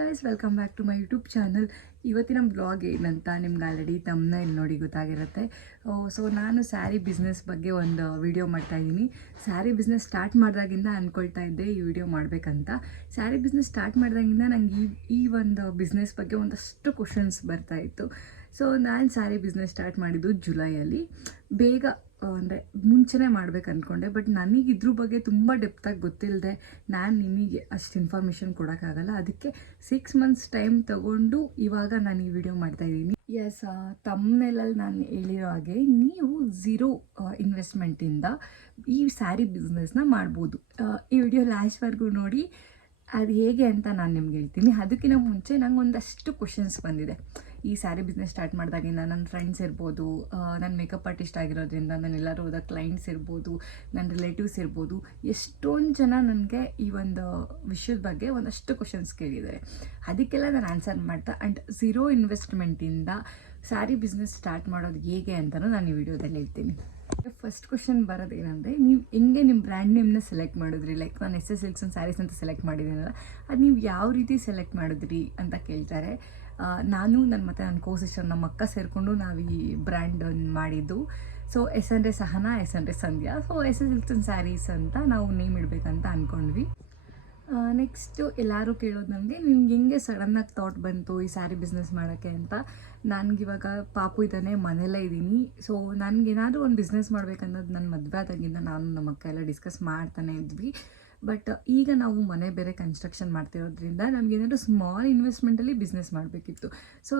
Guys, welcome back to my YouTube channel. ಇವತ್ತಿನ blog ಏನಂತ ನಿಮ್ಗೆ ಆಲ್ರೆಡಿ ತಮ್ಮನೇಲಿ ನೋಡಿ ಗೊತ್ತಾಗಿರುತ್ತೆ. ಸೊ ನಾನು ಸ್ಯಾರಿ ಬಿಸ್ನೆಸ್ ಬಗ್ಗೆ ಒಂದು ವಿಡಿಯೋ ಮಾಡ್ತಾಯಿದ್ದೀನಿ. ಸ್ಯಾರಿ ಬಿಸ್ನೆಸ್ ಸ್ಟಾರ್ಟ್ ಮಾಡಿದಾಗಿಂದ ಅಂದ್ಕೊಳ್ತಾ ಇದ್ದೆ ಈ ವಿಡಿಯೋ ಮಾಡಬೇಕಂತ. ಸ್ಯಾರಿ ಬಿಸ್ನೆಸ್ ಸ್ಟಾರ್ಟ್ ಮಾಡಿದಾಗಿಂದ ನಂಗೆ ಈ ಒಂದು ಬಿಸ್ನೆಸ್ ಬಗ್ಗೆ ಒಂದಷ್ಟು ಕ್ವಶನ್ಸ್ ಬರ್ತಾಯಿತ್ತು. ಸೊ ನಾನು ಸ್ಯಾರಿ ಬಿಸ್ನೆಸ್ ಸ್ಟಾರ್ಟ್ ಮಾಡಿದ್ದು ಜುಲೈಯಲ್ಲಿ. ಬೇಗ ಅಂದರೆ ಮುಂಚೆನೇ ಮಾಡ್ಬೇಕು ಅಂದ್ಕೊಂಡೆ, ಬಟ್ ನನಗೆ ಇದ್ರ ಬಗ್ಗೆ ತುಂಬ ಡೆಪ್ತಾಗಿ ಗೊತ್ತಿಲ್ಲದೆ ನಾನು ನಿಮಗೆ ಅಷ್ಟು ಇನ್ಫಾರ್ಮೇಷನ್ ಕೊಡೋಕ್ಕಾಗಲ್ಲ. ಅದಕ್ಕೆ 6 ಮಂತ್ಸ್ ಟೈಮ್ ತೊಗೊಂಡು ಇವಾಗ ನಾನು ಈ ವಿಡಿಯೋ ಮಾಡ್ತಾಯಿದ್ದೀನಿ. ಎಸ್, ತಮ್ಮನೇಲಲ್ಲಿ ನಾನು ಹೇಳಿರೋ ಹಾಗೆ ನೀವು ಝೀರೋ ಇನ್ವೆಸ್ಟ್ಮೆಂಟಿಂದ ಈ ಸ್ಯಾರಿ ಬಿಸ್ನೆಸ್ನ ಮಾಡ್ಬೋದು. ಈ ವಿಡಿಯೋ ಲಾಸ್ಟ್ವರೆಗೂ ನೋಡಿ, ಅದು ಹೇಗೆ ಅಂತ ನಾನು ನಿಮ್ಗೆ ಹೇಳ್ತೀನಿ. ಅದಕ್ಕಿಂತ ಮುಂಚೆ ನಂಗೆ ಒಂದಷ್ಟು ಕ್ವಶನ್ಸ್ ಬಂದಿದೆ. ಈ ಸ್ಯಾರಿ ಬಿಸ್ನೆಸ್ ಸ್ಟಾರ್ಟ್ ಮಾಡಿದಾಗಿಂದ ನನ್ನ ಫ್ರೆಂಡ್ಸ್ ಇರ್ಬೋದು, ನನ್ನ ಮೇಕಪ್ ಆರ್ಟಿಸ್ಟ್ ಆಗಿರೋದ್ರಿಂದ ನನ್ನೆಲ್ಲರೂ ಹೋದ ಕ್ಲೈಂಟ್ಸ್ ಇರ್ಬೋದು, ನನ್ನ ರಿಲೇಟಿವ್ಸ್ ಇರ್ಬೋದು, ಎಷ್ಟೊಂದು ಜನ ನನಗೆ ಈ ಒಂದು ವಿಷಯದ ಬಗ್ಗೆ ಒಂದಷ್ಟು ಕ್ವಶನ್ಸ್ ಕೇಳಿದ್ದಾರೆ. ಅದಕ್ಕೆಲ್ಲ ನಾನು ಆನ್ಸರ್ ಮಾಡ್ತಾ ಆ್ಯಂಡ್ ಝೀರೋ ಇನ್ವೆಸ್ಟ್ಮೆಂಟಿಂದ ಸ್ಯಾರಿ ಬಿಸ್ನೆಸ್ ಸ್ಟಾರ್ಟ್ ಮಾಡೋದು ಹೇಗೆ ಅಂತಲೂ ನಾನು ಈ ವಿಡಿಯೋದಲ್ಲಿ ಹೇಳ್ತೀನಿ. ಫಸ್ಟ್ ಕ್ವಶನ್ ಬರೋದೇನೆಂದರೆ, ನೀವು ಹೆಂಗೆ ನಿಮ್ಮ ಬ್ರ್ಯಾಂಡ್ ನೇಮ್ನ ಸೆಲೆಕ್ಟ್ ಮಾಡಿದ್ರಿ? ಲೈಕ್ ನಾನು SS ಸಿಲ್ಕ್ಸ್ ಆ್ಯಂಡ್ ಸ್ಯಾರೀಸ್ ಅಂತ ಸೆಲೆಕ್ಟ್ ಮಾಡಿದ್ದೀನಲ್ಲ, ಅದು ನೀವು ಯಾವ ರೀತಿ ಸೆಲೆಕ್ಟ್ ಮಾಡಿದ್ರಿ ಅಂತ ಕೇಳ್ತಾರೆ. ನಾನು ನನ್ನ ಕೋ-ಸಿಸ್ಟರ್ ನಮ್ಮ ಅಕ್ಕ ಸೇರಿಕೊಂಡು ನಾವು ಈ ಬ್ರ್ಯಾಂಡ್ ಮಾಡಿದ್ದು. ಸೊ S ಅಂದರೆ ಸಹನಾ, S ಅಂದರೆ Sandhya. So SS silks and saris ಅಂತ ನಾವು ನೇಮ್ ಇಡಬೇಕಂತ ಅಂದ್ಕೊಂಡ್ವಿ. ನೆಕ್ಸ್ಟು ಎಲ್ಲರೂ ಕೇಳೋದು ನನಗೆ, ನಿಮ್ಗೆ ಹೆಂಗೆ ಸಡನ್ನಾಗಿ ಥಾಟ್ ಬಂತು ಈ ಸ್ಯಾರಿ ಬಿಸ್ನೆಸ್ ಮಾಡೋಕ್ಕೆ ಅಂತ. ನನಗಿವಾಗ ಪಾಪು ಇದ್ದಾನೆ, ಮನೆಯಲ್ಲೇ ಇದ್ದೀನಿ. ಸೊ ನನಗೇನಾದರೂ ಒಂದು ಬಿಸ್ನೆಸ್ ಮಾಡಬೇಕನ್ನೋದು ನನ್ನ ಮದುವೆ ಆದಾಗಿಂದ ನಾನು ನಮ್ಮ ಅಕ್ಕ ಎಲ್ಲ ಡಿಸ್ಕಸ್ ಮಾಡ್ತಾನೆ ಇದ್ವಿ. ಬಟ್ ಈಗ ನಾವು ಮನೆ ಬೇರೆ ಕನ್ಸ್ಟ್ರಕ್ಷನ್ ಮಾಡ್ತಿರೋದ್ರಿಂದ ನಮಗೇನಾದರೂ ಸ್ಮಾಲ್ ಇನ್ವೆಸ್ಟ್ಮೆಂಟಲ್ಲಿ ಬಿಸ್ನೆಸ್ ಮಾಡಬೇಕಿತ್ತು. ಸೊ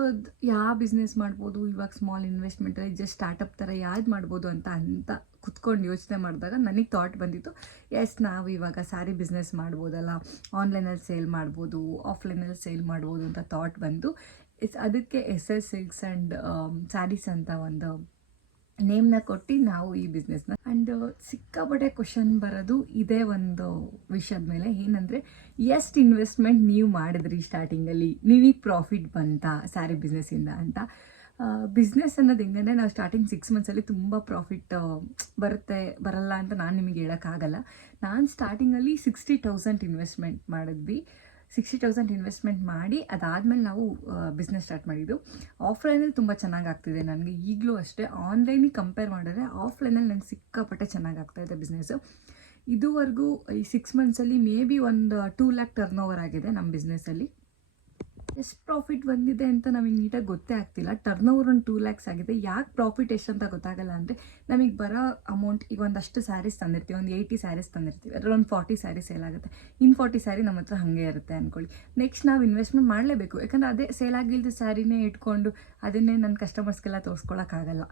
ಯಾವ ಬಿಸ್ನೆಸ್ ಮಾಡ್ಬೋದು ಇವಾಗ ಸ್ಮಾಲ್ ಇನ್ವೆಸ್ಟ್ಮೆಂಟಲ್ಲಿ, ಜಸ್ಟ್ ಸ್ಟಾರ್ಟಪ್ ಥರ ಯಾವ್ದು ಮಾಡ್ಬೋದು ಅಂತ ಕುತ್ಕೊಂಡು ಯೋಚನೆ ಮಾಡಿದಾಗ ನನಗೆ ಥಾಟ್ ಬಂದಿತ್ತು, ಎಸ್ ನಾವು ಇವಾಗ ಸ್ಯಾರಿ ಬಿಸ್ನೆಸ್ ಮಾಡ್ಬೋದಲ್ಲ, ಆನ್ಲೈನಲ್ಲಿ ಸೇಲ್ ಮಾಡ್ಬೋದು, ಆಫ್ಲೈನಲ್ಲಿ ಸೇಲ್ ಮಾಡ್ಬೋದು ಅಂತ ಥಾಟ್ ಬಂದು ಅದಕ್ಕೆ SS ಸಿಲ್ಕ್ಸ್ ಆ್ಯಂಡ್ ಸ್ಯಾರೀಸ್ ಅಂತ ಒಂದು ನೇಮ್ನ ಕೊಟ್ಟು ನಾವು ಈ ಬಿಸ್ನೆಸ್ನ. ಆ್ಯಂಡ್ ಸಿಕ್ಕಾಪಟ್ಟೆ ಕ್ವಶನ್ ಬರೋದು ಇದೇ ಒಂದು ವಿಷಯದ ಮೇಲೆ, ಏನಂದರೆ ಎಷ್ಟು ಇನ್ವೆಸ್ಟ್ಮೆಂಟ್ ನೀವು ಮಾಡಿದ್ರಿ ಸ್ಟಾರ್ಟಿಂಗಲ್ಲಿ, ನೀವೀಗ ಪ್ರಾಫಿಟ್ ಬಂತಾ ಸ್ಯಾರಿ ಬಿಸ್ನೆಸ್ಸಿಂದ ಅಂತ. ಬಿಸ್ನೆಸ್ ಅನ್ನೋದು ಹೆಂಗಂದರೆ, ನಾವು ಸ್ಟಾರ್ಟಿಂಗ್ 6 ಮಂತ್ಸಲ್ಲಿ ತುಂಬ ಪ್ರಾಫಿಟ್ ಬರಲ್ಲ ಅಂತ ನಾನು ನಿಮಗೆ ಹೇಳೋಕ್ಕಾಗಲ್ಲ. ನಾನು ಸ್ಟಾರ್ಟಿಂಗಲ್ಲಿ 60,000 ಇನ್ವೆಸ್ಟ್ಮೆಂಟ್ ಮಾಡಿದ್ವಿ. 60,000 ಇನ್ವೆಸ್ಟ್ಮೆಂಟ್ ಮಾಡಿ ಅದಾದಮೇಲೆ ನಾವು ಬಿಸ್ನೆಸ್ ಸ್ಟಾರ್ಟ್ ಮಾಡಿದ್ದು. ಆಫ್ಲೈನಲ್ಲಿ ತುಂಬ ಚೆನ್ನಾಗಿ ಆಗ್ತಿದೆ ನನಗೆ ಈಗಲೂ ಅಷ್ಟೇ. ಆನ್ಲೈನಿಗೆ ಕಂಪೇರ್ ಮಾಡಿದ್ರೆ ಆಫ್ಲೈನಲ್ಲಿ ನನಗೆ ಸಿಕ್ಕಾಪಟ್ಟೆ ಚೆನ್ನಾಗಿ ಆಗ್ತಾಯಿದೆ ಬಿಸ್ನೆಸ್ಸು. ಇದುವರೆಗೂ ಈ 6 ಮಂತ್ಸಲ್ಲಿ ಮೇ ಬಿ ಒಂದು 2 lakh ಟರ್ನ್ ಓವರ್ ಆಗಿದೆ ನಮ್ಮ ಬಿಸ್ನೆಸ್ಸಲ್ಲಿ. ಎಷ್ಟು ಪ್ರಾಫಿಟ್ ಬಂದಿದೆ ಅಂತ ನಮಗೆ ನೀಟಾಗಿ ಗೊತ್ತೇ ಆಗ್ತಿಲ್ಲ. ಟರ್ನ್ ಓವರ್ ಒಂದು 2 lakhs ಆಗಿದೆ. ಯಾಕೆ ಪ್ರಾಫಿಟ್ ಎಷ್ಟು ಅಂತ ಗೊತ್ತಾಗಲ್ಲ ಅಂದರೆ, ನಮಗೆ ಬರೋ ಅಮೌಂಟ್, ಈಗ ಒಂದಷ್ಟು ಸ್ಯಾರೀಸ್ ತಂದಿರ್ತೀವಿ, ಒಂದು 80 ಸ್ಯಾರೀಸ್ ತಂದಿರ್ತೀವಿ, ಅದರಲ್ಲಿ ಒಂದು 40 ಸ್ಯಾರೀಸ್ ಸೇಲ್ ಆಗುತ್ತೆ. ಇನ್ನು 40 ಸ್ಯಾರಿ ನಮ್ಮ ಹತ್ರ ಹಾಗೆ ಇರುತ್ತೆ ಅಂದ್ಕೊಳ್ಳಿ. ನೆಕ್ಸ್ಟ್ ನಾವು ಇನ್ವೆಸ್ಟ್ಮೆಂಟ್ ಮಾಡಲೇಬೇಕು, ಯಾಕಂದರೆ ಅದೇ ಸೇಲ್ ಆಗಿಲ್ದ ಸ್ಯಾರಿನೇ ಇಟ್ಕೊಂಡು ಅದನ್ನೇ ನನ್ನ ಕಸ್ಟಮರ್ಸ್ಗೆಲ್ಲ ತೋರಿಸ್ಕೊಳಕ್ಕಾಗಲ್ಲ.